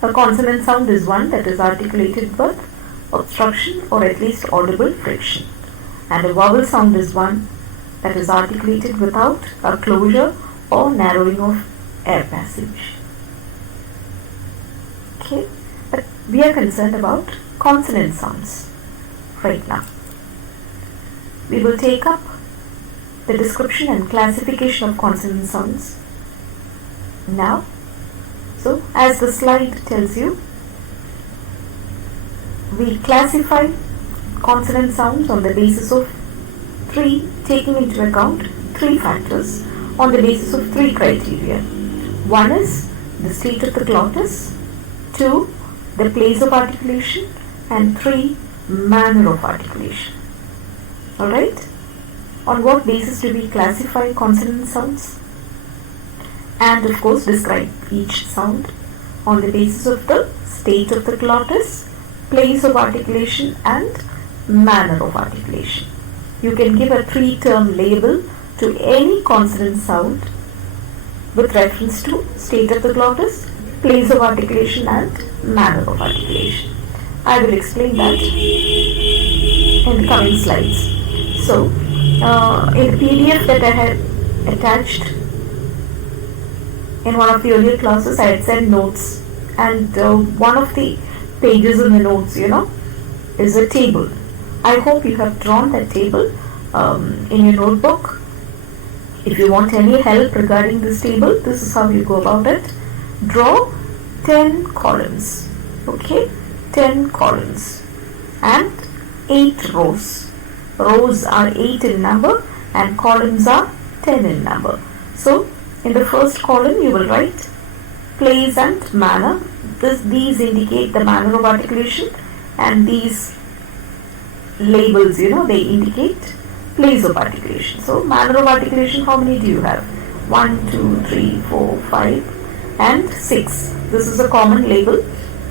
A consonant sound is one that is articulated with obstruction or at least audible friction. And a vowel sound is one that is articulated without a closure or narrowing of air passage. Okay, but we are concerned about consonant sounds right now. We will take up the description and classification of consonant sounds now. So, as the slide tells you, we classify consonant sounds on the basis of taking into account three factors on the basis of three criteria. One is the state of the glottis, 2, the place of articulation, and 3, manner of articulation. Alright? On what basis do we classify consonant sounds? And of course describe each sound on the basis of the state of the glottis, place of articulation, and manner of articulation. You can give a 3-term label to any consonant sound with reference to state of the glottis, place of articulation, and manner of articulation. I will explain that in the coming slides. So, in the PDF that I had attached in one of the earlier classes, I had sent notes, and one of the pages in the notes, is a table. I hope you have drawn that table in your notebook. If you want any help regarding this table, this is how you go about it. Draw 10 columns, okay, 10 columns and 8 rows. Rows are 8 in number and columns are 10 in number. So, in the first column you will write place and manner. These indicate the manner of articulation, and these labels, they indicate place of articulation. So, manner of articulation, how many do you have? 1, 2, 3, 4, 5 and 6. This is a common label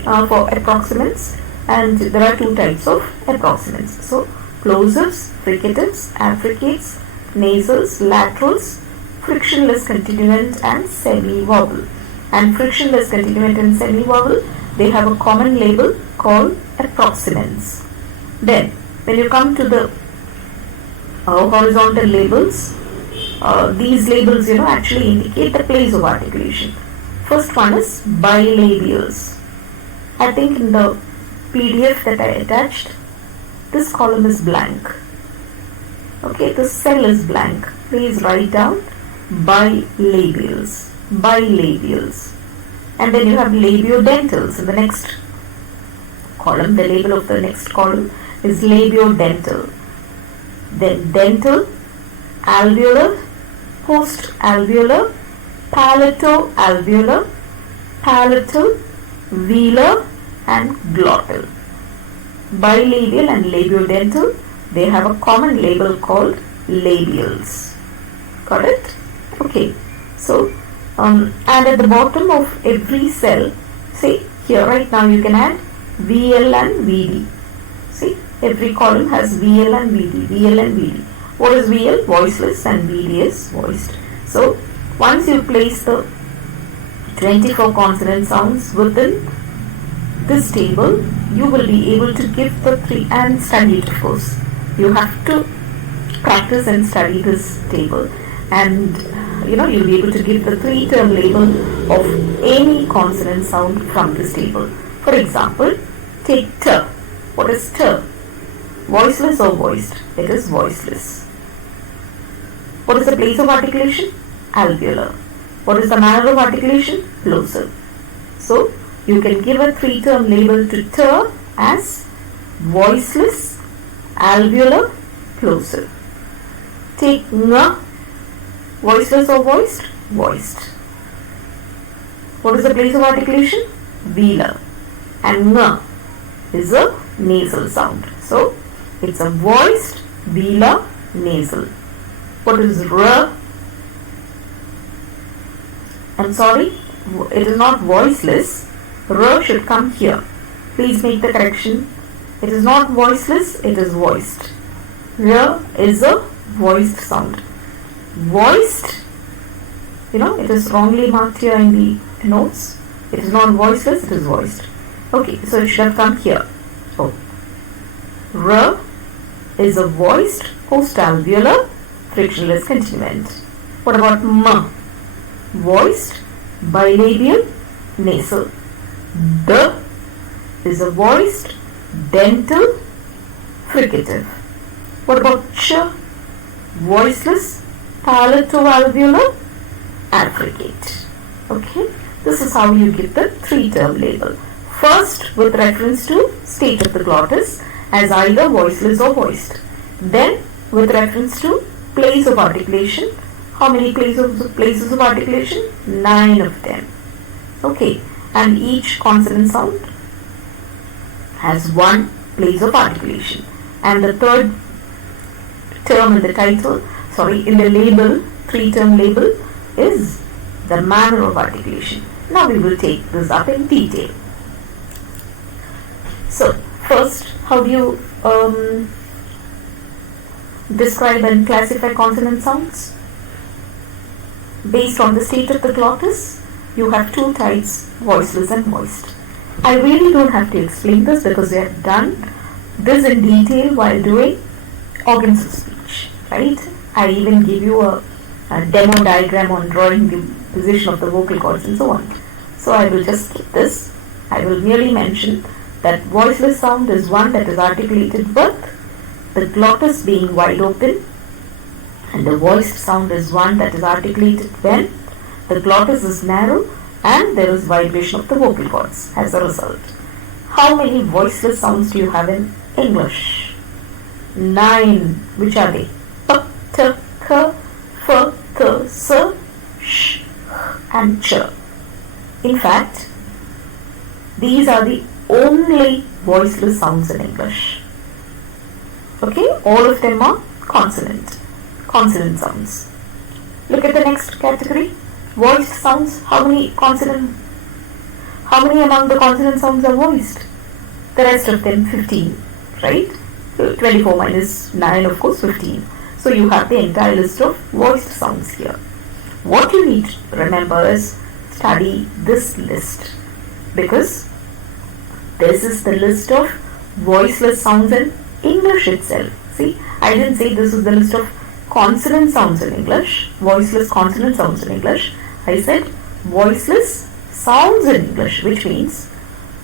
for approximants, and there are 2 types of approximants. So, plosives, fricatives, affricates, nasals, laterals, frictionless continuant and semi-vowel. And frictionless continuant and semi-vowel, they have a common label called approximants. Then, when you come to the horizontal labels, these labels, actually indicate the place of articulation. First one is bilabials. I think in the PDF that I attached, this column is blank. Okay, this cell is blank. Please write down bilabials. Bilabials. And then you have labiodentals in the next column. The label of the next column is labiodental. Then dental, alveolar, post-alveolar, palato-alveolar, palatal, velar, and glottal. Bilabial and labiodental, they have a common label called labials. Got it? Okay. So, and at the bottom of every cell, see here right now you can add VL and VD. See, every column has VL and VD, VL and VD. What is VL? Voiceless, and VD is voiced. So, once you place the 24 consonant sounds within this table, you will be able to give the 3 and study it, of course. You have to practice and study this table, and you'll be able to give the 3-term label of any consonant sound from this table. For example, take T. What is T? Voiceless or voiced? It is voiceless. What is the place of articulation? Alveolar. What is the manner of articulation? Plosive. So, you can give a 3-term label to T as voiceless, alveolar, plosive. Take Ng. Voiceless or voiced? Voiced. What is the place of articulation? Velar. And Ng is a nasal sound. So, it's a voiced, velar, nasal. What is R? I'm sorry, it is not voiceless. R should come here. Please make the correction. It is not voiceless, it is voiced. R is a voiced sound. Voiced, it is wrongly marked here in the notes. It is not voiceless, it is voiced. Okay, so it should have come here. So, R is a voiced post-alveolar frictionless continuant. What about M? Voiced bilabial nasal. D is a voiced dental fricative. What about Ch? Voiceless palato-alveolar affricate. Okay, this is how you get the three-term label. First, with reference to state of the glottis as either voiceless or voiced. Then, with reference to place of articulation. How many places of articulation? 9 of them. Okay, and each consonant sound has one place of articulation. And the third term in the title, in the label, three-term label, is the manner of articulation. Now we will take this up in detail. So, first, how do you describe and classify consonant sounds? Based on the state of the glottis, you have two types, voiceless and voiced. I really don't have to explain this because we have done this in detail while doing organs of speech, right? I even give you a demo diagram on drawing the position of the vocal cords and so on. So I will just skip this. I will merely mention that voiceless sound is one that is articulated with the glottis being wide open, and the voiced sound is one that is articulated when the glottis is narrow and there is vibration of the vocal cords as a result. How many voiceless sounds do you have in English? 9. Which are they? P, T, K, F, K, S, Sh, and Ch. In fact, these are the only voiceless sounds in English. Okay, all of them are consonant sounds. Look at the next category. Voiced sounds. How many among the consonant sounds are voiced? The rest of them 15, right? 24 minus 9, of course, 15. So you have the entire list of voiced sounds here. What you need to remember is study this list, because this is the list of voiceless sounds in English itself. See, I didn't say this is the list of consonant sounds in English, voiceless consonant sounds in English. I said voiceless sounds in English, which means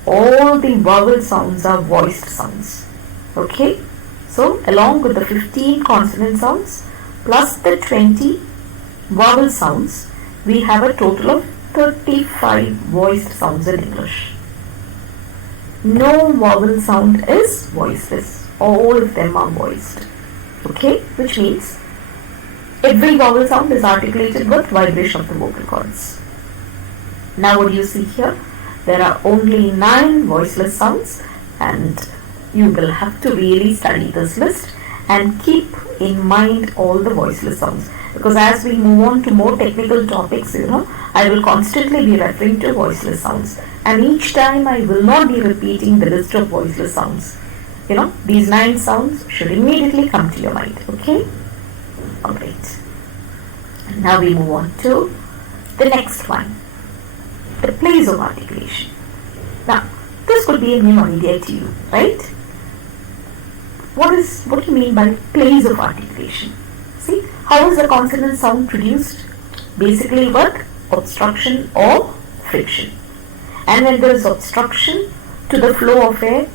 all the vowel sounds are voiced sounds. Okay, so along with the 15 consonant sounds plus the 20 vowel sounds, we have a total of 35 voiced sounds in English. No vowel sound is voiceless. All of them are voiced. Okay, which means every vowel sound is articulated with vibration of the vocal cords. Now what do you see here? There are only 9 voiceless sounds, and you will have to really study this list and keep in mind all the voiceless sounds, because as we move on to more technical topics, I will constantly be referring to voiceless sounds, and each time I will not be repeating the list of voiceless sounds. These 9 sounds should immediately come to your mind. Okay? Alright. Now we move on to the next one, the place of articulation. Now, this could be a new idea to you, right? What do you mean by place of articulation? See, how is a consonant sound produced? Basically with obstruction or friction. And when there is obstruction to the flow of air,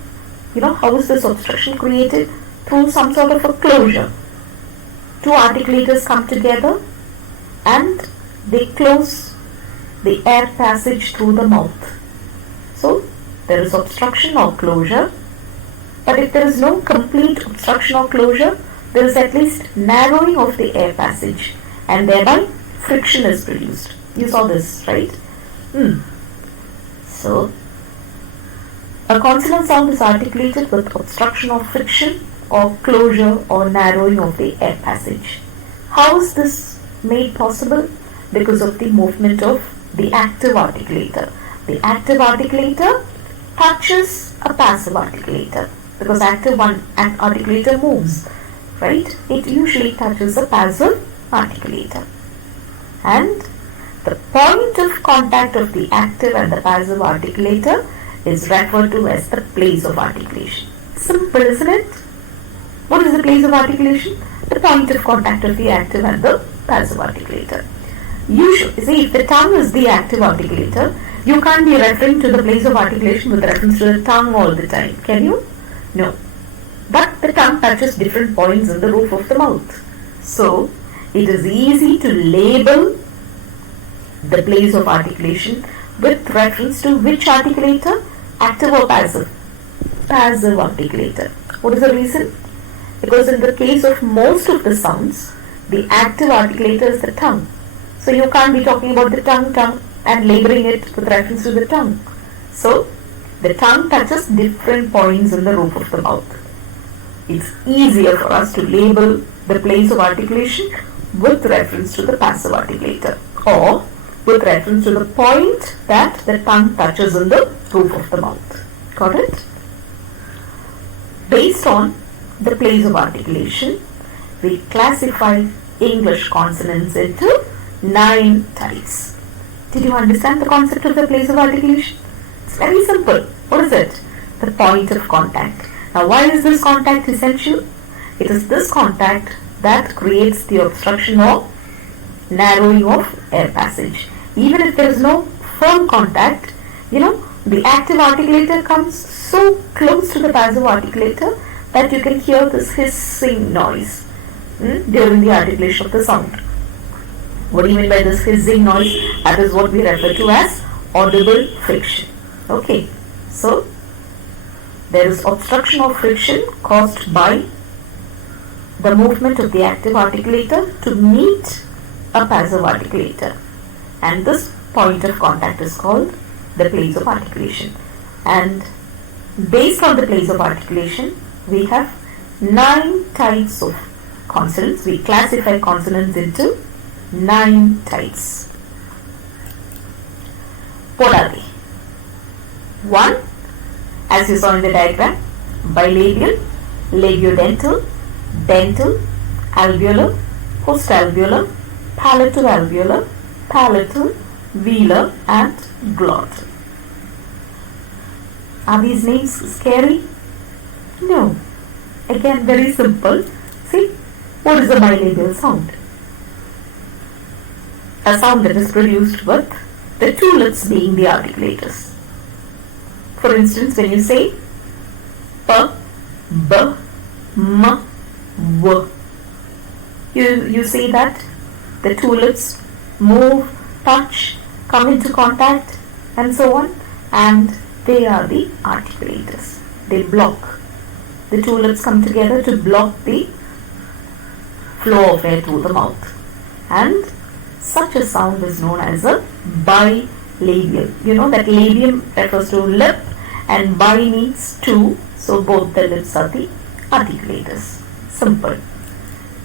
how is this obstruction created? Through some sort of a closure. Two articulators come together and they close the air passage through the mouth. So there is obstruction or closure, but if there is no complete obstruction or closure, there is at least narrowing of the air passage, and thereby friction is produced. You saw this, right? So a consonant sound is articulated with obstruction or friction or closure or narrowing of the air passage. How is this made possible? Because of the movement of the active articulator. The active articulator touches a passive articulator, because active articulator moves, right? It usually touches a passive articulator. And The point of contact of the active and the passive articulator is referred to as the place of articulation. Simple, isn't it? What is the place of articulation? The point of contact of the active and the passive articulator. You should see, if the tongue is the active articulator, you can't be referring to the place of articulation with reference to the tongue all the time, can you? No. But the tongue touches different points in the roof of the mouth. So, it is easy to label the place of articulation with reference to which articulator? Active or passive? Passive articulator. What is the reason? Because in the case of most of the sounds, the active articulator is the tongue. So you can't be talking about the tongue and labeling it with reference to the tongue. So the tongue touches different points in the roof of the mouth. It's easier for us to label the place of articulation with reference to the passive articulator or with reference to the point that the tongue touches in the roof of the mouth. Got it? Based on the place of articulation, we classify English consonants into 9 types. Did you understand the concept of the place of articulation? It's very simple. What is it? The point of contact. Now, why is this contact essential? It is this contact that creates the obstruction or narrowing of air passage. Even if there is no firm contact, the active articulator comes so close to the passive articulator that you can hear this hissing noise during the articulation of the sound. What do you mean by this hissing noise? That is what we refer to as audible friction. Okay, so there is obstruction or friction caused by the movement of the active articulator to meet a passive articulator, and this point of contact is called the place of articulation. And based on the place of articulation, we have 9 types of consonants. We classify consonants into 9 types. What are they? 1, as you saw in the diagram, bilabial, labiodental, dental, alveolar, postalveolar, palatoalveolar, palatal, velar, and glottal. Are these names scary? No. Again, very simple. See, what is a bilabial sound? A sound that is produced with the 2 lips being the articulators. For instance, when you say p, b, m, w, you see that the 2 lips move, touch, come into contact, and so on, and they are the articulators. They block. The 2 lips come together to block the flow of air through the mouth, and such a sound is known as a bilabial. You know that labium refers to lip and bi means 2, so both the lips are the articulators. Simple.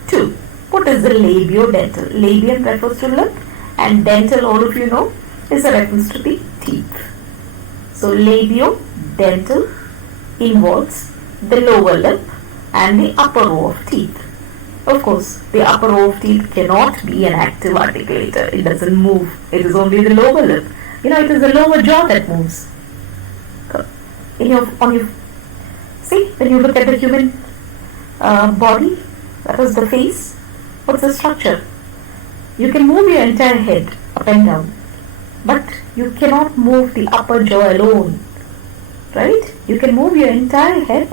2. What is the labiodental? Labium refers to lip and dental, all of you know, is a reference to the teeth. So labiodental involves the lower lip and the upper row of teeth. Of course, the upper row of teeth cannot be an active articulator. It doesn't move. It is only the lower lip. It is the lower jaw that moves. See, when you look at the human body, that is the face, what's the structure? You can move your entire head up and down, but you cannot move the upper jaw alone, right? You can move your entire head,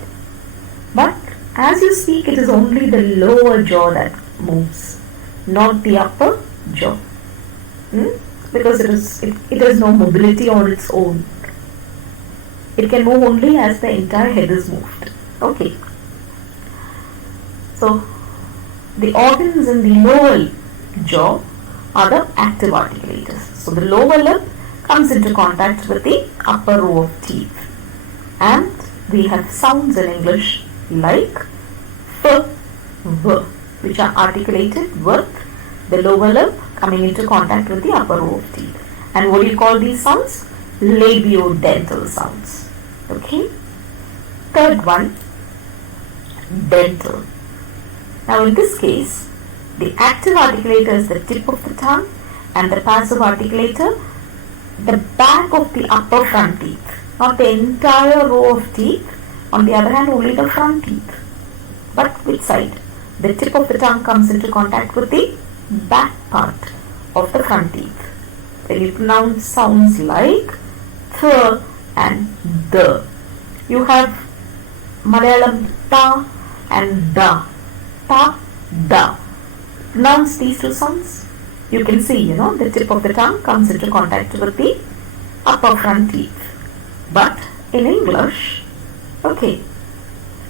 but as you speak, it is only the lower jaw that moves, not the upper jaw, because it has no mobility on its own. It can move only as the entire head is moved. Okay. So, the organs in the lower jaw are the active articulators. So, the lower lip comes into contact with the upper row of teeth. And we have sounds in English like f, v, which are articulated with the lower lip coming into contact with the upper row of teeth. And what do you call these sounds? Labiodental sounds. Okay. Third one, dental. Now in this case, the active articulator is the tip of the tongue And the passive articulator, the back of the upper front teeth, not the entire row of teeth. On the other hand, only the front teeth. But which side? The tip of the tongue comes into contact with the back part of the front teeth. When you pronounce sounds like th and the, you have Malayalam ta and da. Ta, da. Pronounce these two sounds. You can see, the tip of the tongue comes into contact with the upper front teeth. But in English, okay,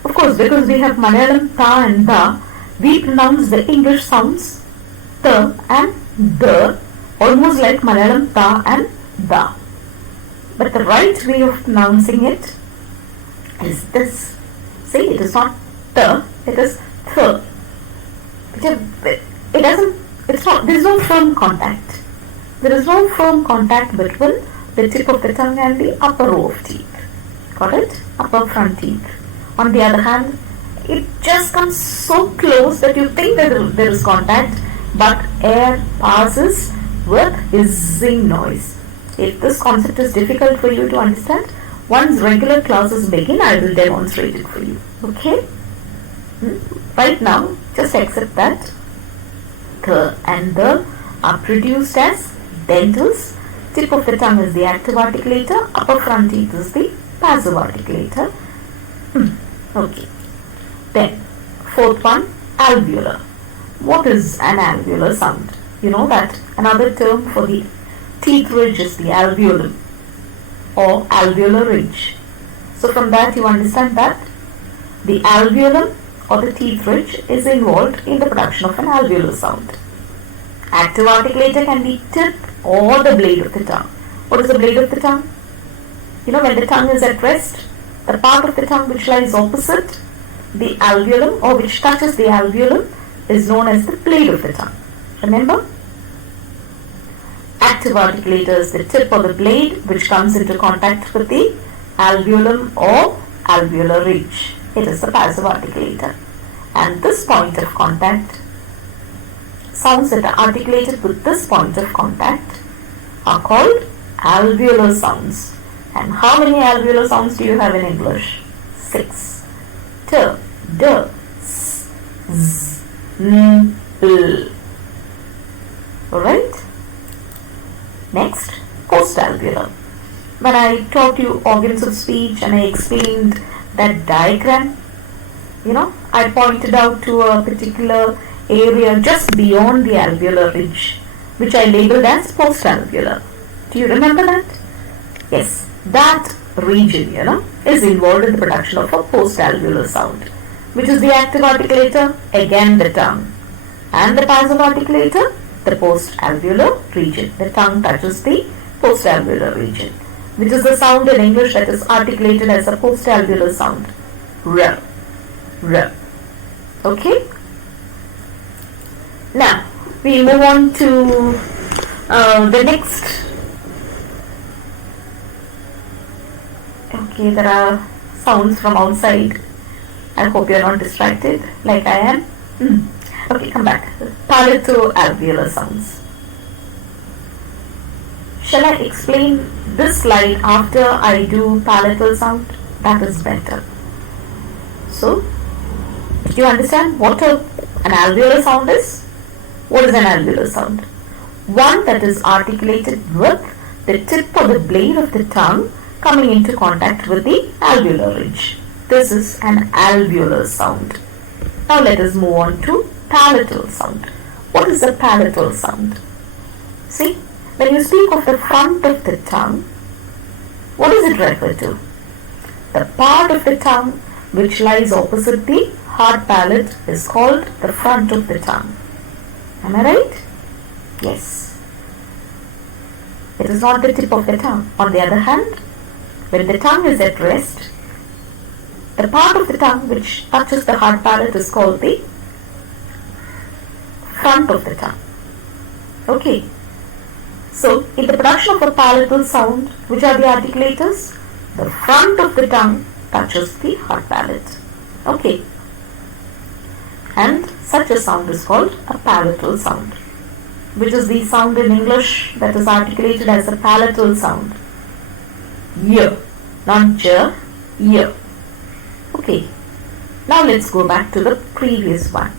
of course, because we have Malayalam ta and da, we pronounce the English sounds the and the almost like Malayalam ta and da. But the right way of pronouncing it is this. See, it is not the, it is th. It doesn't, it's not, there is no firm contact. There is no firm contact between the tip of the tongue and the upper row of teeth. Got it? Upper front teeth. On the other hand, it just comes so close that you think that there is contact, but air passes with hissing noise. If this concept is difficult for you to understand, once regular classes begin, I will demonstrate it for you. Okay? Right now, just accept that the and the are produced as dentals. Tip of the tongue is the active articulator, upper front teeth is the passive articulator. Okay. Then, fourth one, alveolar. What is an alveolar sound? You know that another term for the teeth ridge is the alveolum or alveolar ridge. So from that you understand that the alveolum or the teeth ridge is involved in the production of an alveolar sound. Active articulator can be tip or the blade of the tongue. What is the blade of the tongue? When the tongue is at rest, the part of the tongue which lies opposite the alveolum or which touches the alveolum is known as the blade of the tongue. Remember? Active articulator is the tip or the blade which comes into contact with the alveolum or alveolar ridge. It is the passive articulator. And this point of contact, sounds that are articulated with this point of contact are called alveolar sounds. And how many alveolar sounds do you have in English? 6. T, d, s, z, n, l. Alright? Next, postalveolar. When I taught you organs of speech and I explained that diagram, I pointed out to a particular area just beyond the alveolar ridge, which I labeled as postalveolar. Do you remember that? Yes, that region, is involved in the production of a postalveolar sound, which is the active articulator, again the tongue, and the passive articulator, the postalveolar region. The tongue touches the postalveolar region, which is the sound in English that is articulated as a postalveolar sound. R, r. Okay? Now, we move on to the next. Okay, there are sounds from outside. I hope you are not distracted like I am. Okay, come back. Palato-alveolar sounds. Shall I explain this slide after I do palatal sound? That is better. So, do you understand what an alveolar sound is? What is an alveolar sound? One that is articulated with the tip or the blade of the tongue coming into contact with the alveolar ridge. This is an alveolar sound. Now let us move on to palatal sound. What is a palatal sound? See, when you speak of the front of the tongue, what does it refer to? The part of the tongue which lies opposite the hard palate is called the front of the tongue. Am I right? Yes. It is not the tip of the tongue. On the other hand, when the tongue is at rest, the part of the tongue which touches the hard palate is called the front of the tongue. Okay. So, in the production of a palatal sound, which are the articulators? The front of the tongue touches the hard palate. Okay. And such a sound is called a palatal sound. which is the sound in English that is articulated as a palatal sound. Y, not j, y. Okay. Now let's go back to the previous one.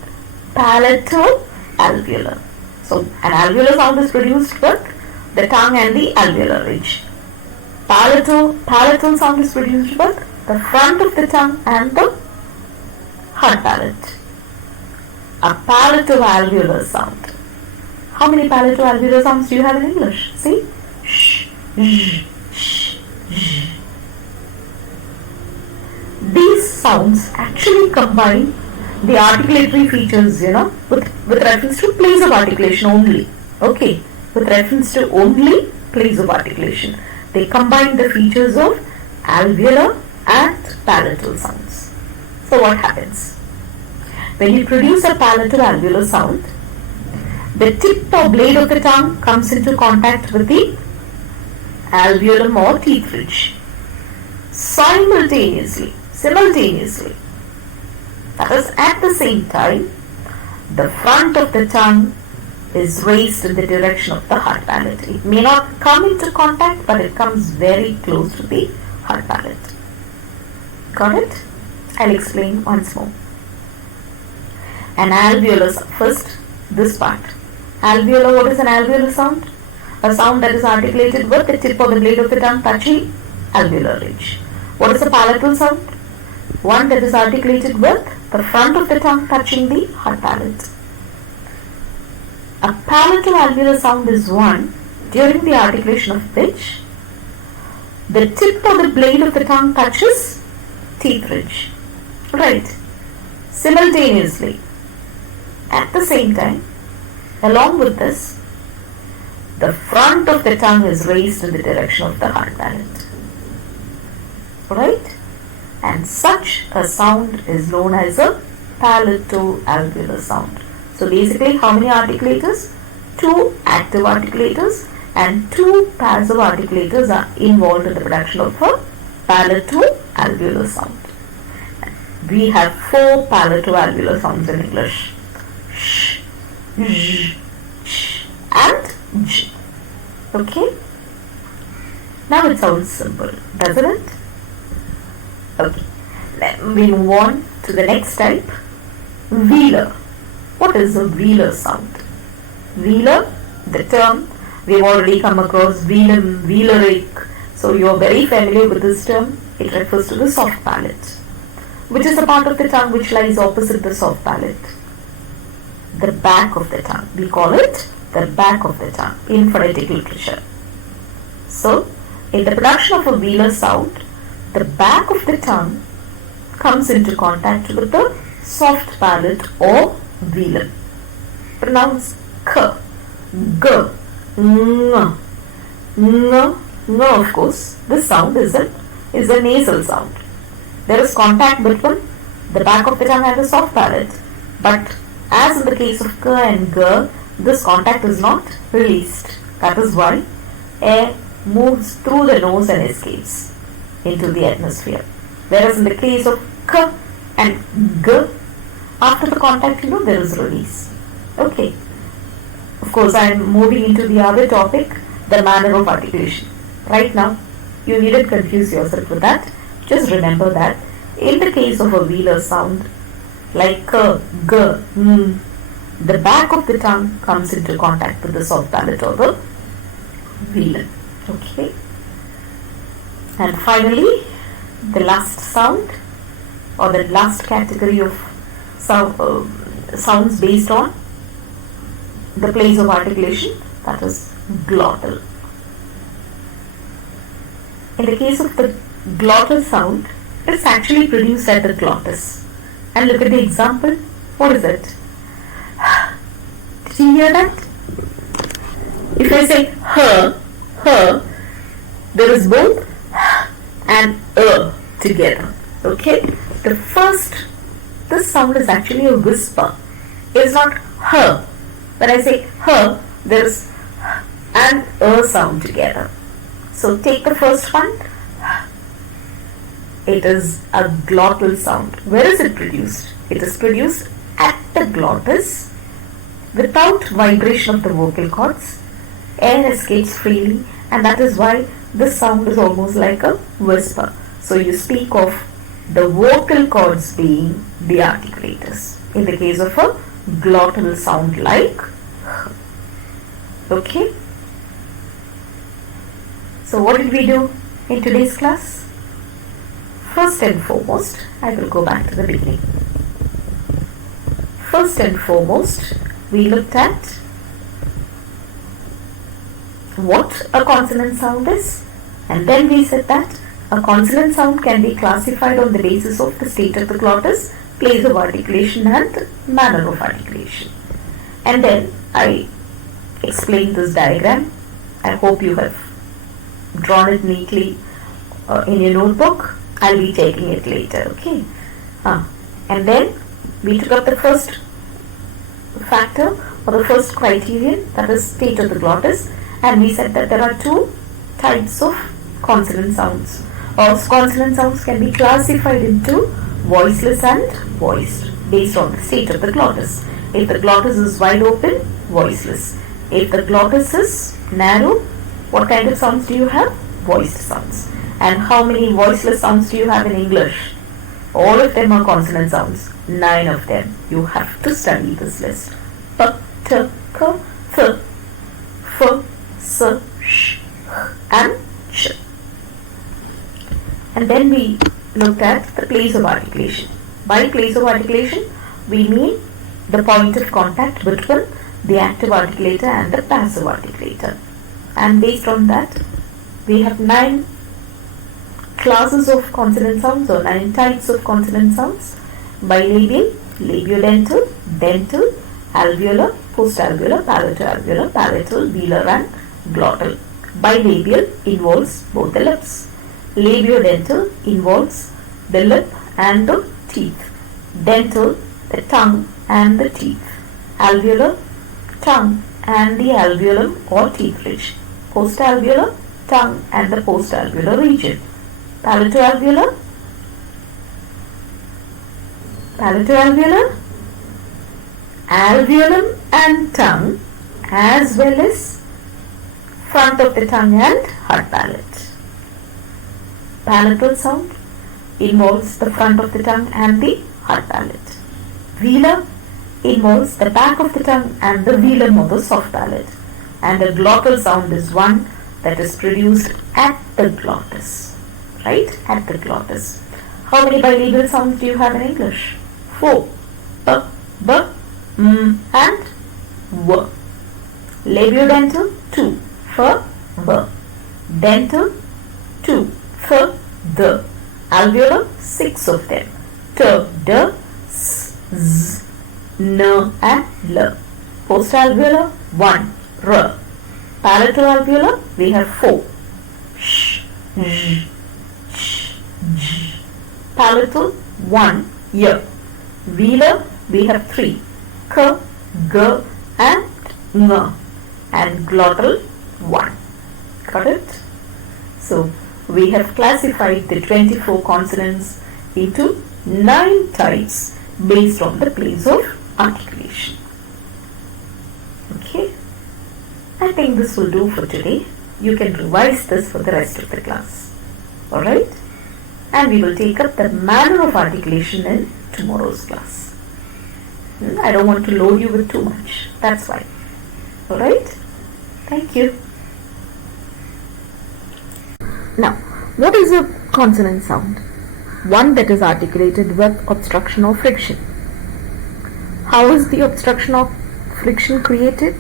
Palato-alveolar. So an alveolar sound is produced with the tongue and the alveolar ridge. Palatal sound is produced with the front of the tongue and the hard palate. A palato-alveolar sound. How many palato-alveolar sounds do you have in English? See? Sh, sh, sh, sh. These sounds actually combine the articulatory features, with reference to place of articulation only. Okay, with reference to only place of articulation. They combine the features of alveolar and palatal sounds. So what happens? When you produce a palato-alveolar sound, the tip or blade of the tongue comes into contact with the alveolum or teeth ridge. Simultaneously, that is, at the same time, the front of the tongue is raised in the direction of the hard palate. It may not come into contact, but it comes very close to the hard palate. Got it? I'll explain once more. An alveolar sound. First, this part. Alveolar, what is an alveolar sound? A sound that is articulated with the tip or the blade of the tongue touching alveolar ridge. What is a palatal sound? One that is articulated with the front of the tongue touching the hard palate. A palato-alveolar sound is one during the articulation of which the tip or the blade of the tongue touches teeth ridge. Right. Simultaneously, at the same time, along with this, the front of the tongue is raised in the direction of the hard palate. Right? And such a sound is known as a palato-alveolar sound. So basically, how many articulators? 2 active articulators and 2 passive articulators are involved in the production of a palato-alveolar sound. We have 4 palato-alveolar sounds in English. Sh, zh, sh, and j. Okay? Now it sounds simple, doesn't it? Okay. Then we move on to the next type. Velar. What is a velar sound? Velar, the term we have already come across, velum, velaric. So you are very familiar with this term. It refers to the soft palate, which is a part of the tongue which lies opposite the soft palate. The back of the tongue. We call it the back of the tongue in phonetic literature. So, in the production of a velar sound, the back of the tongue comes into contact with the soft palate or velum. Pronounce k, g, ng, ng, ng. Of course, this sound is a nasal sound. There is contact between the back of the tongue and the soft palate, but as in the case of k and g, this contact is not released. That is why air moves through the nose and escapes into the atmosphere. Whereas in the case of k and g, after the contact, there is release. Okay. Of course, I am moving into the other topic, the manner of articulation. Right now, you needn't confuse yourself with that. Just remember that in the case of a velar sound, like k, g, ng, the back of the tongue comes into contact with the soft palate or the velum. Okay. And finally, the last sound or the last category of sounds based on the place of articulation, that is glottal. In the case of the glottal sound, it is actually produced at the glottis. And look at the example. What is it? Did you hear that? If I say her, there is both and together. Okay? This sound is actually a whisper. It is not her. When I say her, there is and sound together. So take the first one. It is a glottal sound. Where is it produced? It is produced at the glottis without vibration of the vocal cords. Air escapes freely, and that is why this sound is almost like a whisper. So you speak of the vocal cords being the articulators in the case of a glottal sound like h. Okay? So what did we do in today's class? First and foremost, I will go back to the beginning. First and foremost, we looked at what a consonant sound is, and then we said that a consonant sound can be classified on the basis of the state of the glottis, place of articulation and manner of articulation. And then I explained this diagram. I hope you have drawn it neatly in your notebook. I'll be taking it later, okay? And then we took up the first factor or the first criterion, that is state of the glottis, and we said that there are two types of consonant sounds. Or consonant sounds can be classified into voiceless and voiced based on the state of the glottis. If the glottis is wide open, voiceless. If the glottis is narrow, what kind of sounds do you have? Voiced sounds. And how many voiceless sounds do you have in English? All of them are consonant sounds. 9 of them. You have to study this list. P, T, K, Th, F, S, Sh, and Ch. And then we looked at the place of articulation. By place of articulation, we mean the point of contact between the active articulator and the passive articulator. And based on that, we have 9 classes of consonant sounds or 9 types of consonant sounds: bilabial, labiodental, dental, alveolar, postalveolar, palatoalveolar, palatal, velar and glottal. Bilabial involves both the lips. Labiodental involves the lip and the teeth. Dental, the tongue and the teeth. Alveolar, tongue and the alveolum or teeth ridge. Postalveolar, tongue and the postalveolar region. Palatoalveolar, alveolum and tongue, as well as front of the tongue and hard palate. Palatal sound involves the front of the tongue and the hard palate. Velar involves the back of the tongue and the velum or the soft palate. And a glottal sound is one that is produced at the glottis. Right? At the glottis. How many bilabial sounds do you have in English? 4. P, B, M and W. Labiodental, 2. F, B. Dental, 2. F, D. Alveolar, 6 of them. T, D, S, Z, N and L. Postalveolar, 1. R. Palatoalveolar, we have 4. Sh, J, Ch, J. Palatal, 1. Y. Velar, we have 3. K, G and Ng. And glottal, 1. Got it? So, we have classified the 24 consonants into 9 types based on the place of articulation. Okay? I think this will do for today. You can revise this for the rest of the class. Alright? And we will take up the manner of articulation in tomorrow's class. I don't want to load you with too much. That's why. Alright? Thank you. Now, what is a consonant sound? One that is articulated with obstruction or friction. How is the obstruction or friction created?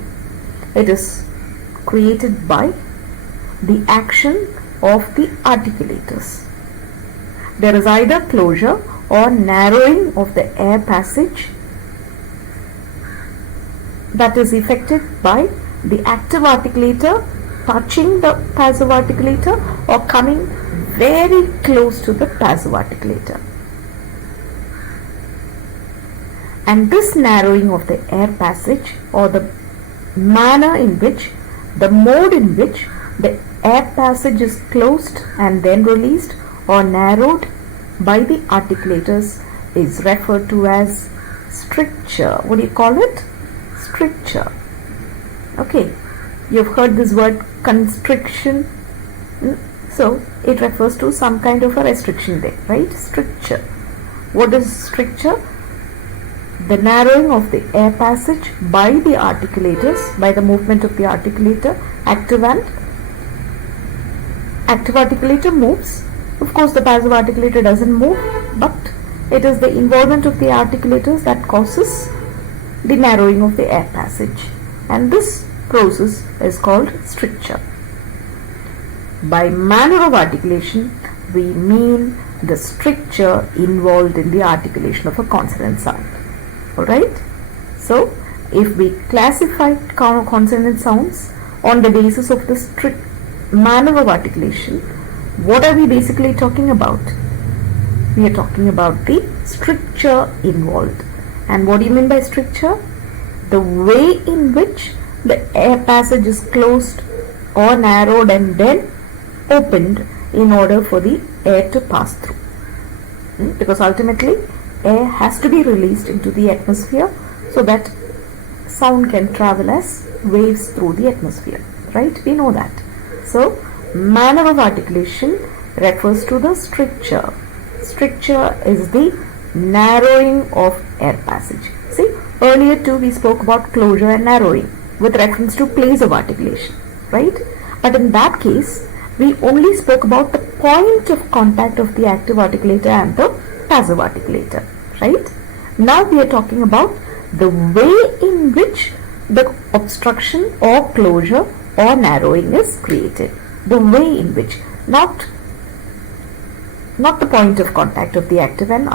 It is created by the action of the articulators. There is either closure or narrowing of the air passage that is effected by the active articulator touching the passive articulator or coming very close to the passive articulator. And this narrowing of the air passage or the manner in which, the mode in which the air passage is closed and then released or narrowed by the articulators is referred to as stricture. What do you call it? stricture. Okay, you've heard this word constriction. So it refers to some kind of a restriction there, right? Stricture. What is stricture? The narrowing of the air passage by the articulators, by the movement of the articulator. Active articulator moves. Of course, the passive articulator doesn't move, but it is the involvement of the articulators that causes the narrowing of the air passage, and this process is called stricture. By manner of articulation, we mean the stricture involved in the articulation of a consonant sound. Alright? So, if we classify consonant sounds on the basis of the strict manner of articulation, what are we basically talking about? We are talking about the stricture involved. And what do you mean by stricture? The way in which the air passage is closed or narrowed and then opened in order for the air to pass through. Because ultimately air has to be released into the atmosphere so that sound can travel as waves through the atmosphere. Right? We know that. So, manner of articulation refers to the stricture. Stricture is the narrowing of air passage. See, earlier too we spoke about closure and narrowing with reference to place of articulation. Right? But in that case, we only spoke about the point of contact of the active articulator and the passive articulator, right? Now we are talking about the way in which the obstruction or closure or narrowing is created. The way in which, not the point of contact of the active and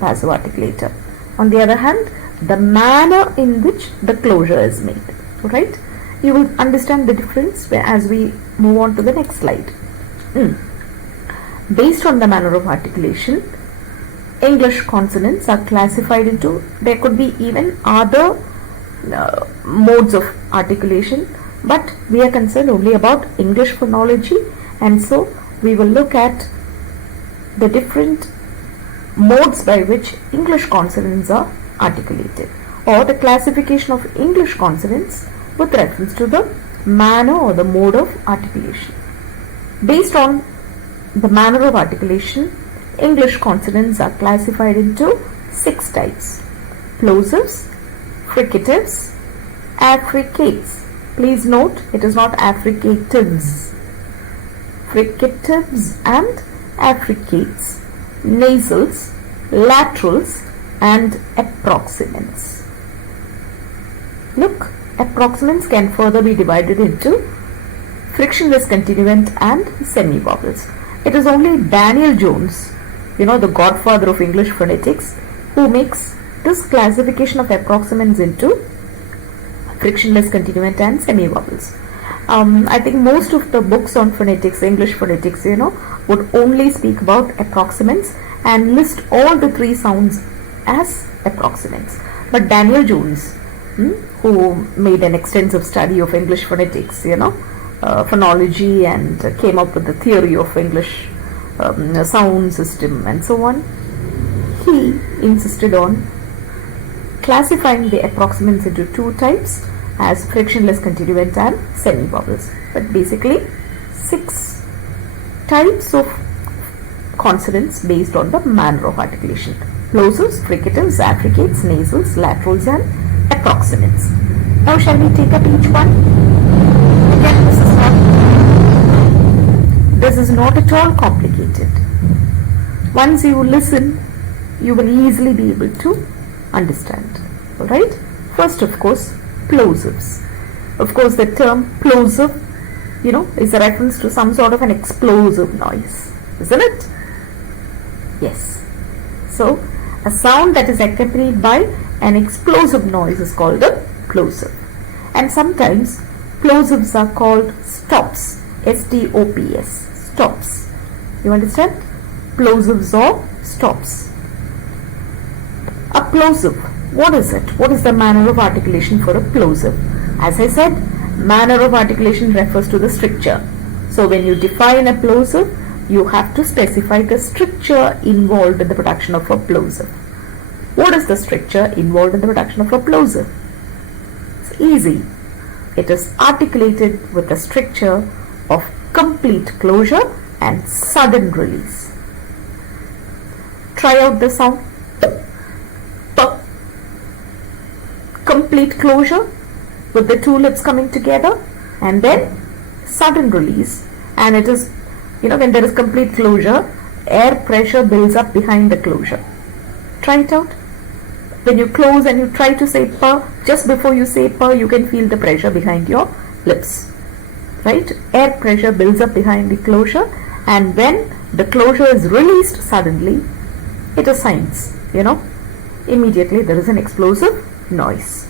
passive articulator. On the other hand, the manner in which the closure is made, right? You will understand the difference as we move on to the next slide. Based on the manner of articulation, English consonants are classified into, there could be even other modes of articulation, but we are concerned only about English phonology, and so we will look at the different modes by which English consonants are articulated, or the classification of English consonants with reference to the manner or the mode of articulation. Based on the manner of articulation, English consonants are classified into 6 types: plosives, fricatives, affricates. Please note, it is not affricatives. Fricatives and affricates, nasals, laterals, and approximants. Look, approximants can further be divided into frictionless continuant and semi-vowels. It is only Daniel Jones, the godfather of English phonetics, who makes this classification of approximants into frictionless continuant and semi-vowels. I think most of the books on phonetics, English phonetics, would only speak about approximants and list all the 3 sounds as approximants. But Daniel Jones, who made an extensive study of English phonetics, phonology, and came up with the theory of English sound system and so on, he insisted on classifying the approximants into 2 types as frictionless continuant and semi-vowels. But basically 6 types of consonants based on the manner of articulation: plosives, fricatives, affricates, nasals, laterals, and approximants. Now shall we take up each one? Again, this is not at all complicated. Once you listen, you will easily be able to understand. Alright? First, of course, plosives. Of course, the term plosive, is a reference to some sort of an explosive noise, isn't it? Yes. So, a sound that is accompanied by an explosive noise is called a plosive. And sometimes plosives are called stops. S-T-O-P-S. Stops. You understand? Plosives or stops. A plosive, what is it? What is the manner of articulation for a plosive? As I said, manner of articulation refers to the stricture. So when you define a plosive, you have to specify the stricture involved in the production of a plosive. What is the structure involved in the production of a plosive? It's easy. It is articulated with the structure of complete closure and sudden release. Try out the sound. P. Complete closure with the two lips coming together, and then sudden release. And it is, when there is complete closure, air pressure builds up behind the closure. Try it out. When you close and you try to say p, just before you say p, you can feel the pressure behind your lips. Right? Air pressure builds up behind the closure, and when the closure is released suddenly, it is science. Immediately there is an explosive noise.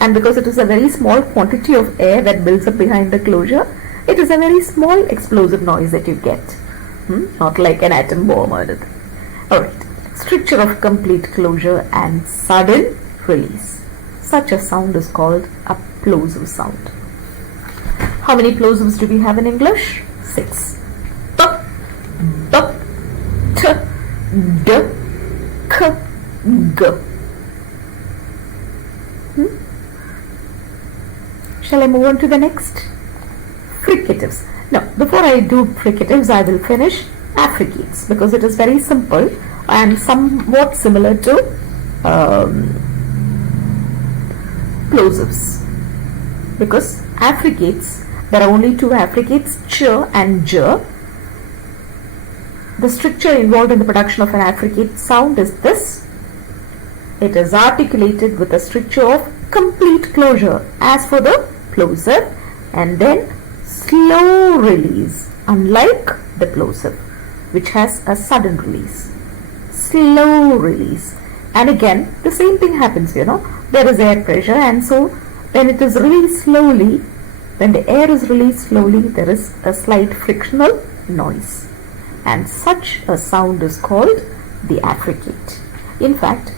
And because it is a very small quantity of air that builds up behind the closure, it is a very small explosive noise that you get. Not like an atom bomb or anything. Alright. Structure of complete closure and sudden release. Such a sound is called a plosive sound. How many plosives do we have in English? 6. P, b, t, d, k, g. Shall I move on to the next? Fricatives. Now, before I do fricatives, I will finish affricates because it is very simple and somewhat similar to plosives. Because affricates, there are only two affricates, ch and j. The structure involved in the production of an affricate sound is this. It is articulated with a structure of complete closure as for the plosive, and then slow release, unlike the plosive, which has a sudden release. Slow release. And again, the same thing happens, there is air pressure, and so when it is released slowly, when the air is released slowly, there is a slight frictional noise. And such a sound is called the affricate. In fact,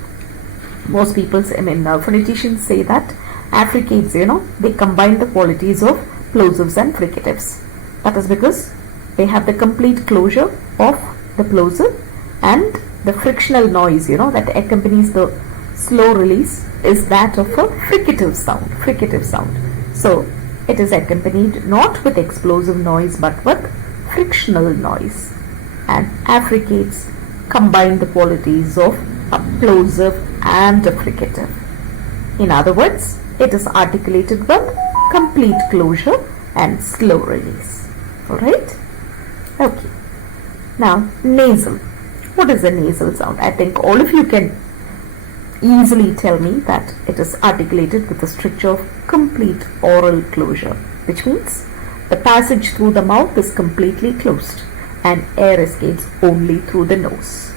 most people, phoneticians say that affricates, they combine the qualities of plosives and fricatives. That is because they have the complete closure of the plosive, and the frictional noise, that accompanies the slow release is that of a fricative sound. So it is accompanied not with explosive noise but with frictional noise. And affricates combine the qualities of a plosive and a fricative. In other words, it is articulated with complete closure and slow release. Alright? Okay. Now, nasal. What is a nasal sound? I think all of you can easily tell me that it is articulated with a structure of complete oral closure, which means the passage through the mouth is completely closed and air escapes only through the nose.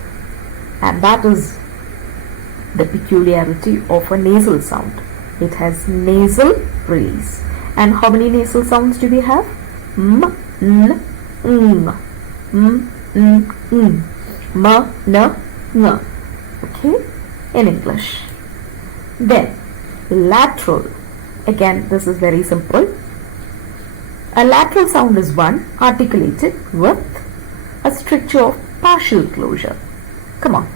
And that is the peculiarity of a nasal sound. It has nasal release. And how many nasal sounds do we have? M, n, ng, m, n, ng, m, n, ng. Okay, in English. Then lateral. Again, this is very simple. A lateral sound is one articulated with a structure of partial closure. Come on.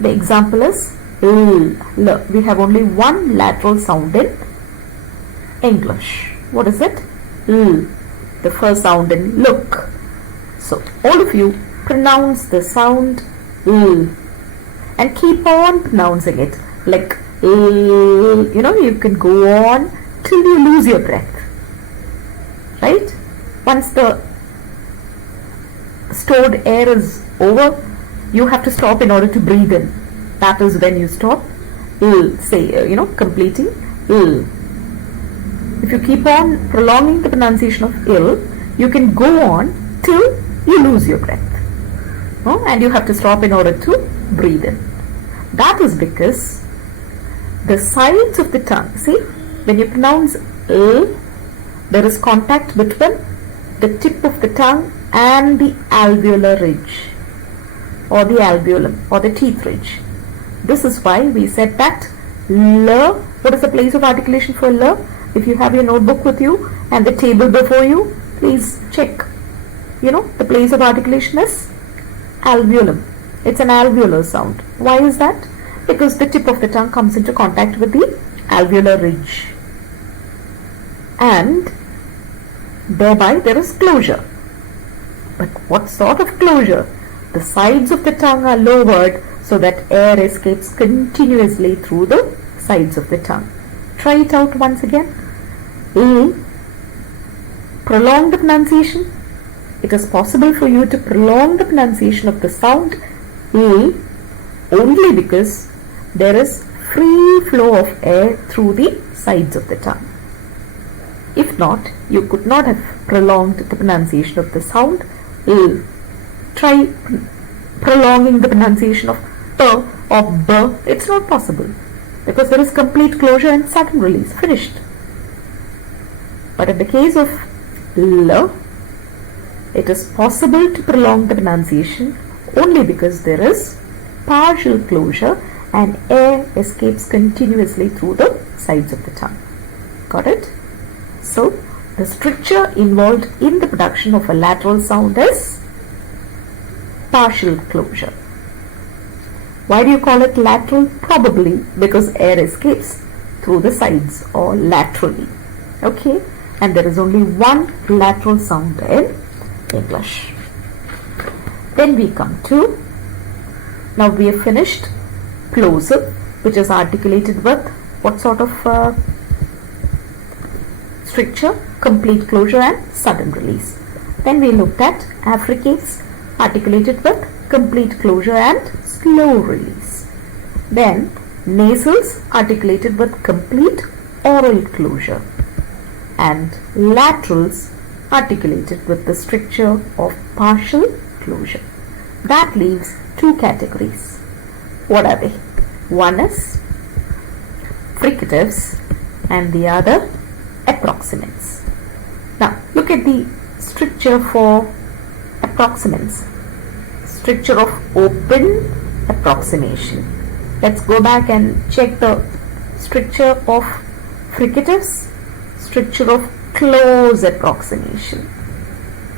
The example is L. L. We have only one lateral sound in English. What is it? L. The first sound in look. So all of you pronounce the sound L and keep on pronouncing it like L. You can go on till you lose your breath. Right? Once the stored air is over, you have to stop in order to breathe in. That is when you stop. Say, completing L. If you keep on prolonging the pronunciation of L, you can go on till you lose your breath. And you have to stop in order to breathe in. That is because the sides of the tongue, see, when you pronounce L, there is contact between the tip of the tongue and the alveolar ridge, or the alveolum, or the teeth ridge. This is why we said that L. What is the place of articulation for L? If you have your notebook with you and the table before you, please check. The place of articulation is alveolum. It's an alveolar sound. Why is that? Because the tip of the tongue comes into contact with the alveolar ridge, and thereby there is closure. But what sort of closure? The sides of the tongue are lowered so that air escapes continuously through the sides of the tongue. Try it out once again. A. Prolong the pronunciation. It is possible for you to prolong the pronunciation of the sound A only because there is free flow of air through the sides of the tongue. If not, you could not have prolonged the pronunciation of the sound A. Try prolonging the pronunciation of P or B. It's not possible because there is complete closure and sudden release. Finished. But in the case of L, it is possible to prolong the pronunciation only because there is partial closure and air escapes continuously through the sides of the tongue. Got it? So, the stricture involved in the production of a lateral sound is partial closure. Why do you call it lateral? Probably because air escapes through the sides or laterally. Okay? And there is only one lateral sound in English. Then we come to, now we have finished plosive, which is articulated with what sort of stricture? Complete closure and sudden release. Then we looked at affricates, articulated with complete closure and slow release. Then nasals, articulated with complete oral closure, and laterals, articulated with the stricture of partial closure. That leaves two categories. What are they? One is fricatives and the other approximants. Now look at the stricture for approximants. Stricture of open approximation. Let's go back and check the stricture of fricatives. Stricture of close approximation.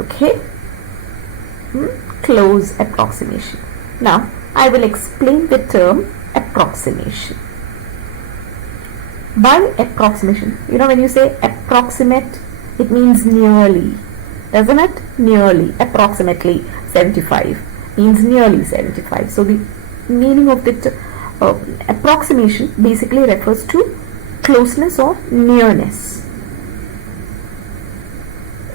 Okay? Close approximation. Now I will explain the term approximation. By approximation, when you say approximate, it means nearly, doesn't it? Nearly, approximately 75 means nearly 75. So the meaning of the approximation basically refers to closeness or nearness.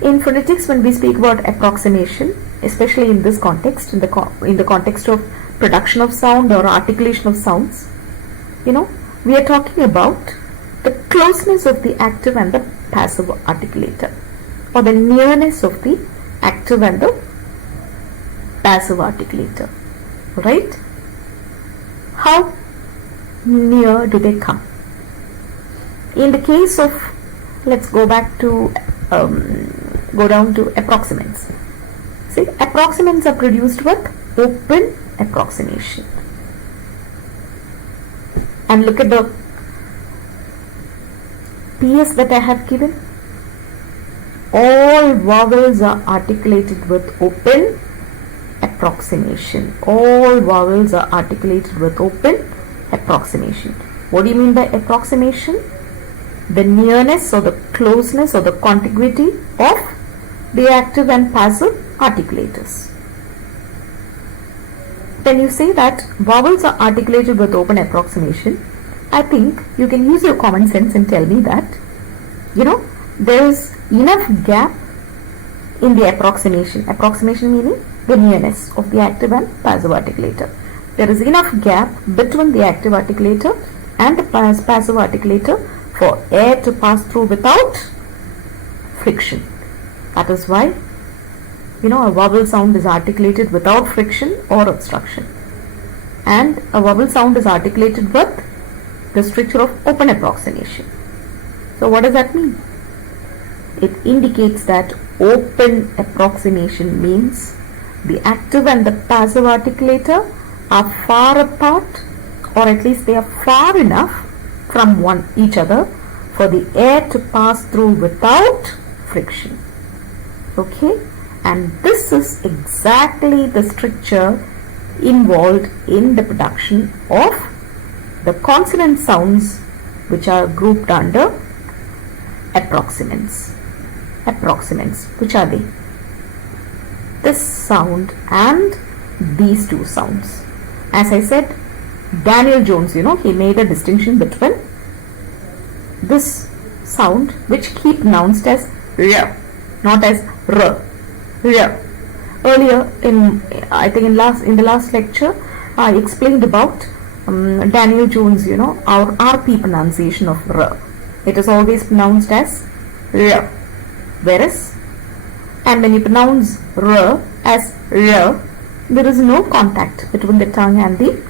In phonetics, when we speak about approximation, especially in this context, in the context of production of sound or articulation of sounds, we are talking about the closeness of the active and the passive articulator, or the nearness of the active and the passive articulator, right? How near do they come? In the case of, let's go back to go down to approximants. See, approximants are produced with open approximation. And look at the PS that I have given. All vowels are articulated with open approximation. All vowels are articulated with open approximation. What do you mean by approximation? The nearness or the closeness or the contiguity of the active and passive articulators. When you say that vowels are articulated with open approximation, I think you can use your common sense and tell me that, there is enough gap in the approximation. Approximation meaning the nearness of the active and passive articulator. There is enough gap between the active articulator and the passive articulator for air to pass through without friction. That is why, a vowel sound is articulated without friction or obstruction. And a vowel sound is articulated with the stricture of open approximation. So what does that mean? It indicates that open approximation means the active and the passive articulator are far apart, or at least they are far enough from each other for the air to pass through without friction. Okay? And this is exactly the stricture involved in the production of the consonant sounds which are grouped under approximants. Approximants, which are they? This sound and these two sounds. As I said, Daniel Jones, he made a distinction between this sound which he pronounced as r, not as r. Earlier I think in the last lecture I explained about Daniel Jones, our RP pronunciation of r. It is always pronounced as r. Whereas, and when you pronounce r as r, there is no contact between the tongue and the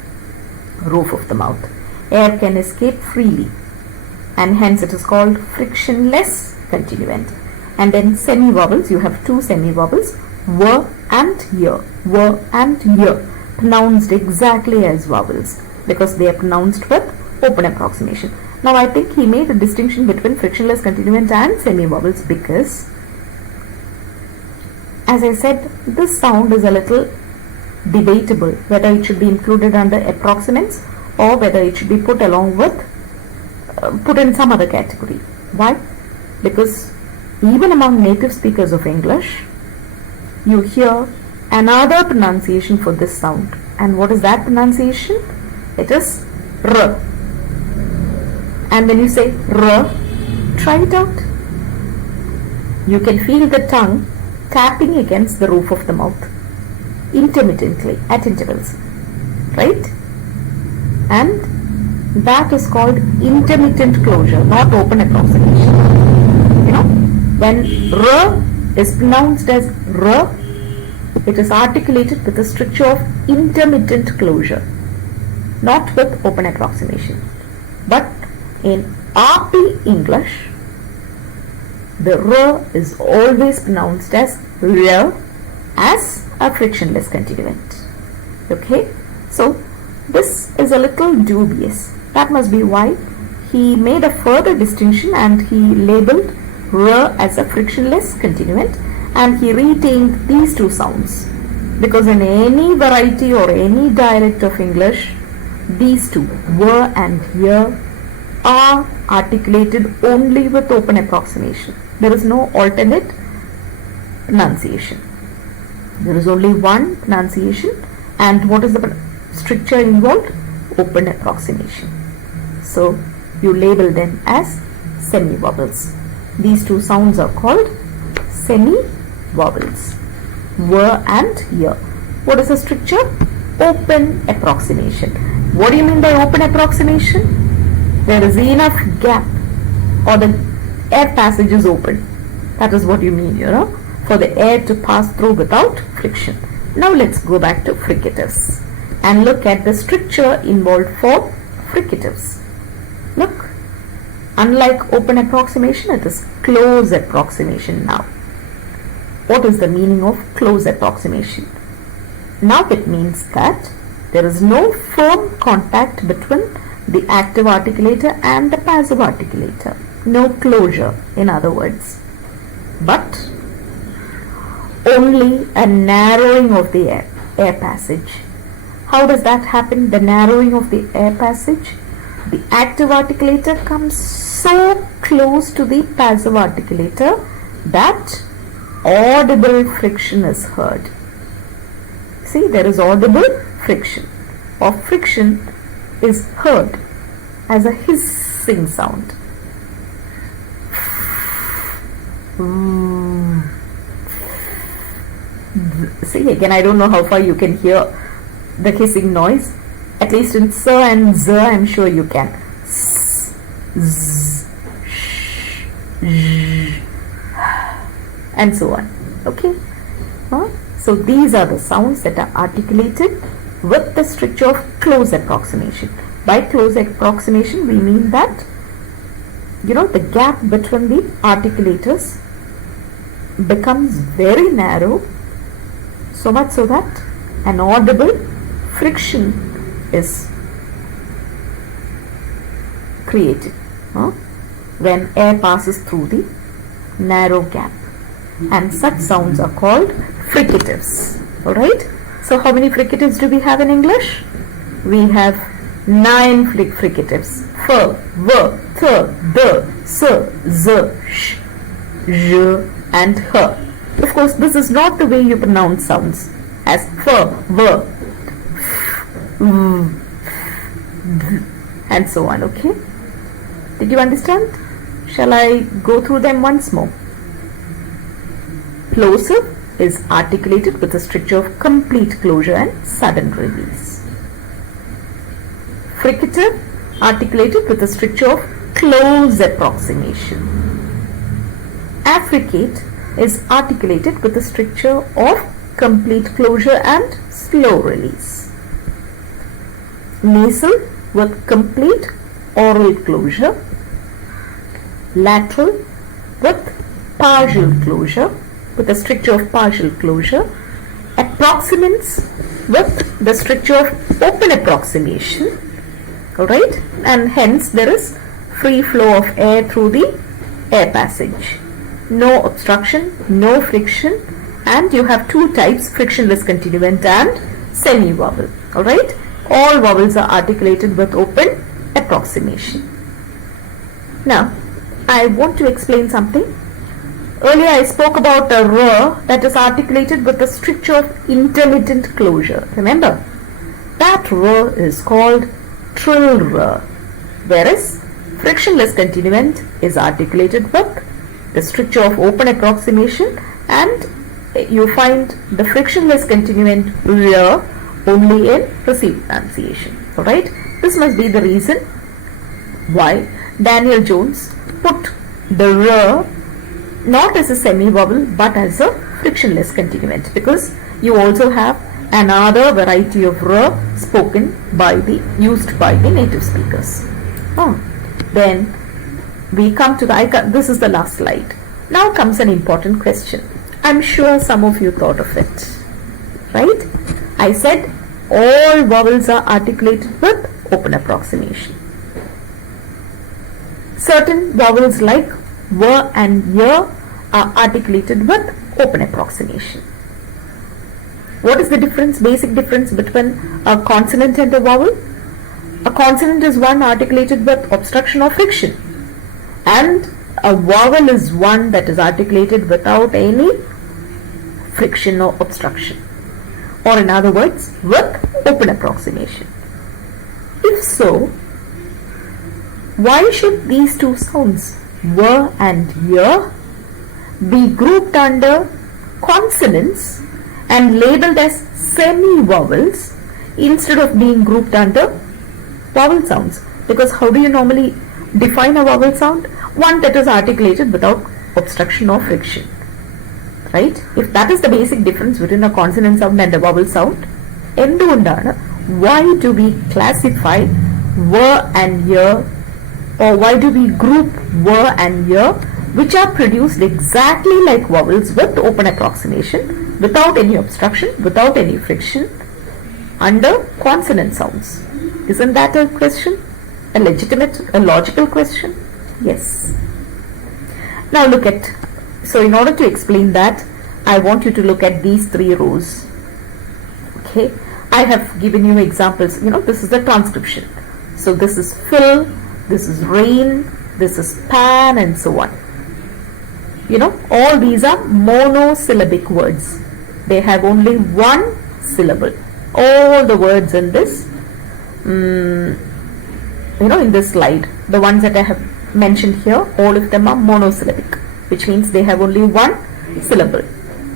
roof of the mouth. Air can escape freely, and hence it is called frictionless continuant. And then semi-vowels, you have two semi-vowels, w and y, pronounced exactly as vowels because they are pronounced with open approximation. Now I think he made a distinction between frictionless continuant and semi-vowels because, as I said, this sound is a little debatable whether it should be included under approximants or whether it should be put along with put in some other category. Why? Because even among native speakers of English, you hear another pronunciation for this sound. And what is that pronunciation? It is r. And when you say r, try it out. You can feel the tongue tapping against the roof of the mouth intermittently at intervals, right? And that is called intermittent closure, not open approximation. When r is pronounced as r, it is articulated with a stricture of intermittent closure, not with open approximation. But in RP English, the r is always pronounced as r as a frictionless continuant. Okay, so this is a little dubious. That must be why he made a further distinction and he labeled r as a frictionless continuant, and he retained these two sounds because in any variety or any dialect of English, these two, w and y, are articulated only with open approximation. There is no alternate pronunciation. There is only one pronunciation, and what is the stricture involved? Open approximation. So you label them as semi-vowels. These two sounds are called semi-vowels, w and y. What is the stricture? Open approximation. What do you mean by open approximation? There is enough gap, or the air passage is open. That is what you mean, for the air to pass through without friction. Now let's go back to fricatives and look at the stricture involved for fricatives. Look, unlike open approximation, it is close approximation now. What is the meaning of close approximation? Now it means that there is no firm contact between the active articulator and the passive articulator. No closure, in other words. But only a narrowing of the air passage. How does that happen, the narrowing of the air passage? The active articulator comes so close to the passive articulator that audible friction is heard. See, there is audible friction, or friction is heard as a hissing sound. See, again, I don't know how far you can hear the hissing noise. At least in s and z, I'm sure you can. S, z, sh, zh, and so on. Okay. So these are the sounds that are articulated with the stricture of close approximation. By close approximation, we mean that the gap between the articulators becomes very narrow, so much so that an audible friction is created when air passes through the narrow gap, and such sounds are called fricatives. Alright, so how many fricatives do we have in English? We have 9 fricatives. F, V, Th, D, S, Z, Sh, J and H. Of course, this is not the way you pronounce sounds as F, V, and so on. Okay, did you understand? Shall I go through them once more? Plosive is articulated with a structure of complete closure and sudden release. Fricative articulated with a structure of close approximation. Affricate is articulated with a structure of complete closure and slow release. Nasal with complete oral closure. Lateral with partial closure, with a structure of partial closure. Approximants with the structure of open approximation. Alright, and hence there is free flow of air through the air passage. No obstruction, no friction, and you have two types, frictionless continuant and semi-vowel. Alright, all vowels are articulated with open approximation. Now, I want to explain something. Earlier I spoke about a R that is articulated with a structure of intermittent closure. Remember? That R is called trill R, whereas frictionless continuant is articulated with the structure of open approximation, and you find the frictionless continuant R only in received pronunciation. Alright, this must be the reason why Daniel Jones put the R not as a semi-vowel but as a frictionless continuant, because you also have another variety of R spoken used by the native speakers. Then we come to this is the last slide. Now comes an important question. I'm sure some of you thought of it, right? I said all vowels are articulated with open approximation. Certain vowels like V and Y are articulated with open approximation. What is the difference, basic difference between a consonant and a vowel? A consonant is one articulated with obstruction or friction, and a vowel is one that is articulated without any friction or obstruction, or in other words, with open approximation. If so, why should these two sounds, V and Y, be grouped under consonants and labeled as semi-vowels instead of being grouped under vowel sounds? Because how do you normally define a vowel sound? One that is articulated without obstruction or friction, right? If that is the basic difference between a consonant sound and a vowel sound, why do we classify V and Y, or why do we group V and Y, which are produced exactly like vowels with open approximation, without any obstruction, without any friction, under consonant sounds? Isn't that a question? A legitimate, a logical question? Yes. Now look at, so in order to explain that, I want you to look at these three rows. Okay, I have given you examples. This is the transcription. So this is fill, this is rain, this is pan, and so on. All these are monosyllabic words. They have only one syllable. All the words in this, in this slide, the ones that I have mentioned here, all of them are monosyllabic, which means they have only one syllable.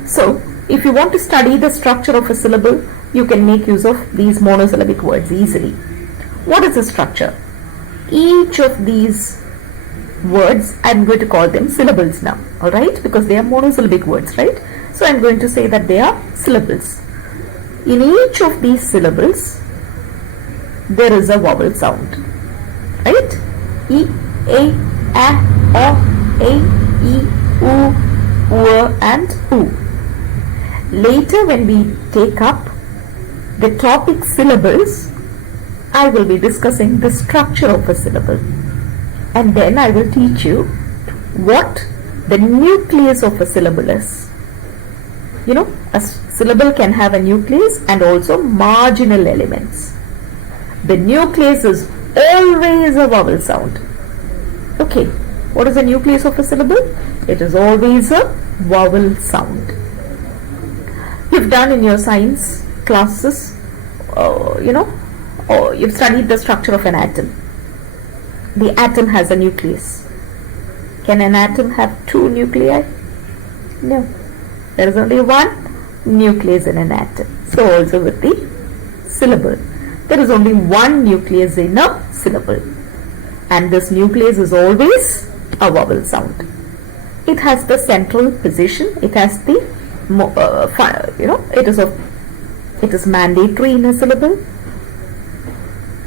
So, if you want to study the structure of a syllable, you can make use of these monosyllabic words easily. What is the structure? Each of these words, I'm going to call them syllables now, alright, because they are monosyllabic words, right? So I'm going to say that they are syllables. In each of these syllables, there is a vowel sound, right? E, A, O, A, E, U, and U. Later, when we take up the topic syllables, I will be discussing the structure of a syllable, and then I will teach you what the nucleus of a syllable is. A syllable can have a nucleus and also marginal elements. The nucleus is always a vowel sound. Okay, what is the nucleus of a syllable? It is always a vowel sound. You've done in your science classes, or you've studied the structure of an atom. The atom has a nucleus. Can an atom have two nuclei? No. There is only one nucleus in an atom. So also with the syllable. There is only one nucleus in a syllable. And this nucleus is always a vowel sound. It has the central position. It has the, it is mandatory in a syllable.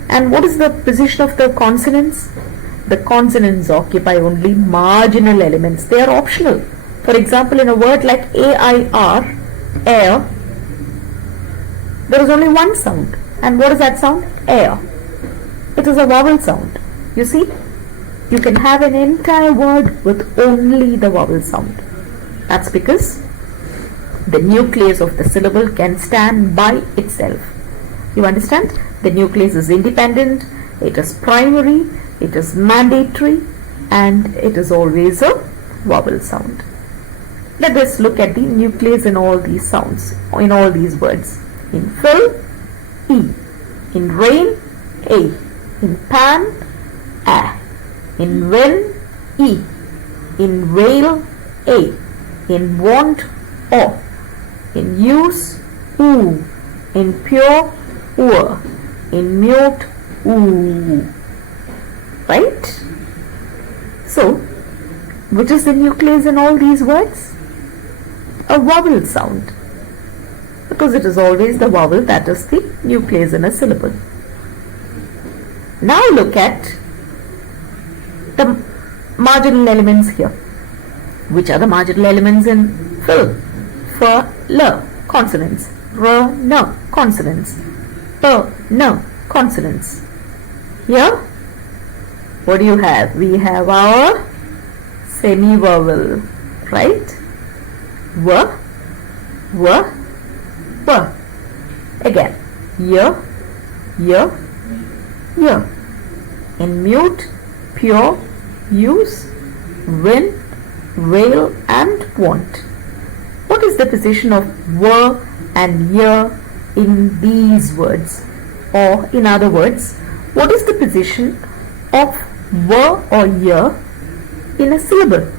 And what is the position of the consonants? The consonants occupy only marginal elements. They are optional. For example, in a word like A-I-R, air, there is only one sound. And what is that sound? Air. It is a vowel sound. You see, you can have an entire word with only the vowel sound. That's because the nucleus of the syllable can stand by itself. You understand? The nucleus is independent, it is primary, it is mandatory, and it is always a vowel sound. Let us look at the nucleus in all these sounds, in all these words. In fill, E. In rain, A. In pan, A. In win, E. In whale, A. In want, O. In use, U. In pure, U. In mute, U. Right? So, which is the nucleus in all these words? A vowel sound. Because it is always the vowel that is the nucleus in a syllable. Now look at the marginal elements here. Which are the marginal elements in fill? F, L, consonants. R, N, consonants. P, N, consonants. Here, what do you have? We have our semi-vowel, right? W, W, W. Again, Y, Y, Y. In mute, pure, use, win, whale, and want. What is the position of W and Y in these words? Or in other words, what is the position of W or Y in a syllable?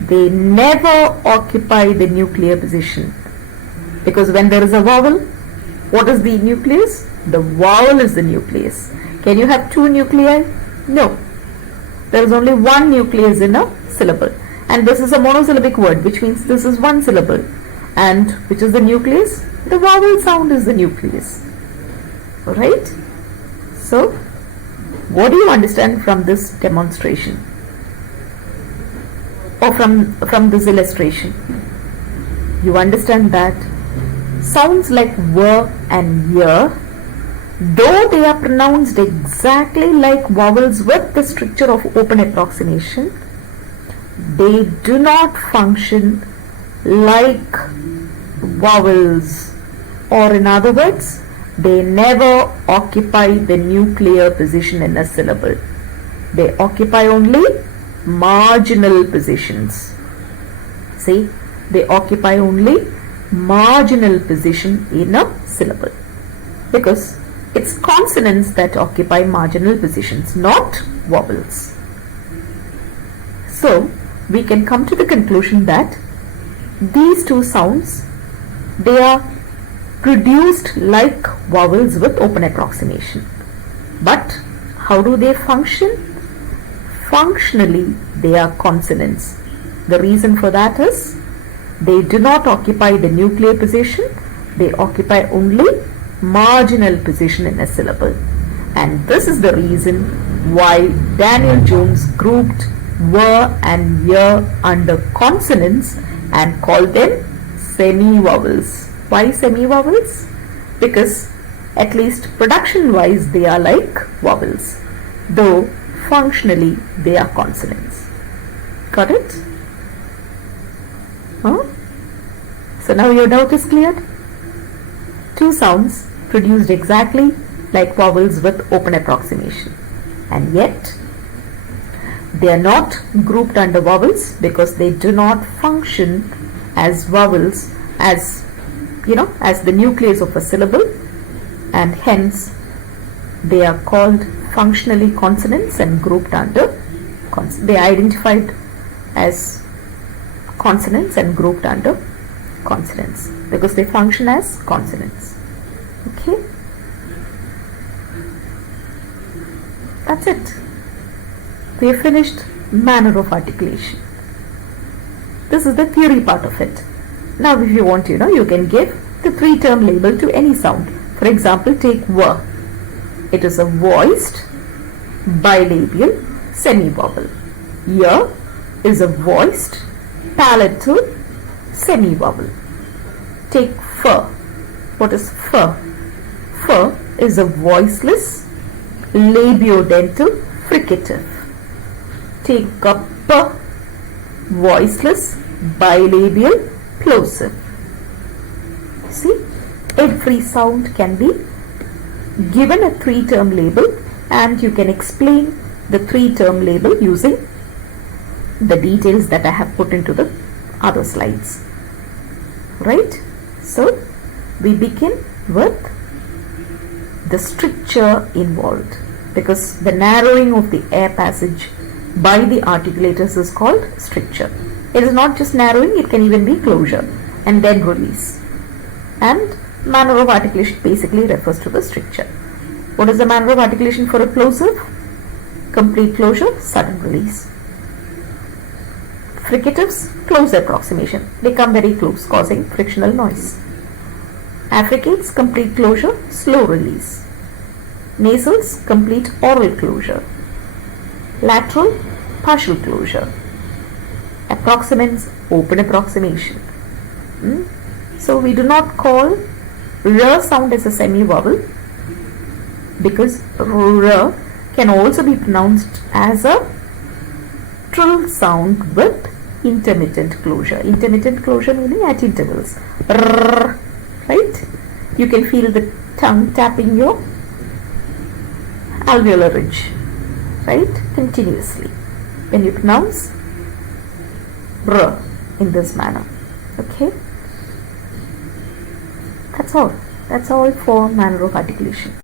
They never occupy the nuclear position. Because when there is a vowel, what is the nucleus? The vowel is the nucleus. Can you have two nuclei? No. There is only one nucleus in a syllable. And this is a monosyllabic word, which means this is one syllable. And which is the nucleus? The vowel sound is the nucleus. Alright? So, what do you understand from this demonstration? Or from this illustration? You understand that sounds like W and Y, though they are pronounced exactly like vowels with the stricture of open approximation, they do not function like vowels, or in other words, they never occupy the nuclear position in a syllable. They occupy only marginal positions. See, they occupy only marginal position in a syllable, because it's consonants that occupy marginal positions, not vowels. So we can come to the conclusion that these two sounds, they are produced like vowels with open approximation. But how do they function? Functionally, they are consonants. The reason for that is they do not occupy the nuclear position, they occupy only marginal position in a syllable. And this is the reason why Daniel Jones grouped W and Y under consonants and called them semi-vowels. Why semi-vowels? Because at least production wise they are like vowels, though functionally they are consonants. Got it? Huh? So now your doubt is cleared? Two sounds produced exactly like vowels with open approximation, and yet they are not grouped under vowels because they do not function as vowels, as as the nucleus of a syllable, and hence they are called functionally consonants and grouped under they are identified as consonants and grouped under consonants because they function as consonants. Okay, that's it. We have finished manner of articulation. This is the theory part of it. Now if you want, you can give the 3-term label to any sound. For example, take v. It is a voiced bilabial semi-vowel. Y is a voiced palatal semi-vowel. Take f. What is f? F is a voiceless labiodental fricative. Take a p, voiceless bilabial plosive. See, every sound can be given a 3-term label, and you can explain the 3-term label using the details that I have put into the other slides. Right? So, we begin with the stricture involved, because the narrowing of the air passage by the articulators is called stricture. It is not just narrowing, it can even be closure and then release. And manner of articulation basically refers to the stricture. What is the manner of articulation for a plosive? Complete closure, sudden release. Fricatives, close approximation. They come very close, causing frictional noise. Affricates, complete closure, slow release. Nasals, complete oral closure. Lateral, partial closure. Approximants, open approximation. So we do not call r sound as a semi-vowel because r can also be pronounced as a trill sound with intermittent closure. Intermittent closure meaning at intervals. R, right? You can feel the tongue tapping your alveolar ridge, right? Continuously when you pronounce r in this manner. Okay? That's all for manner of articulation.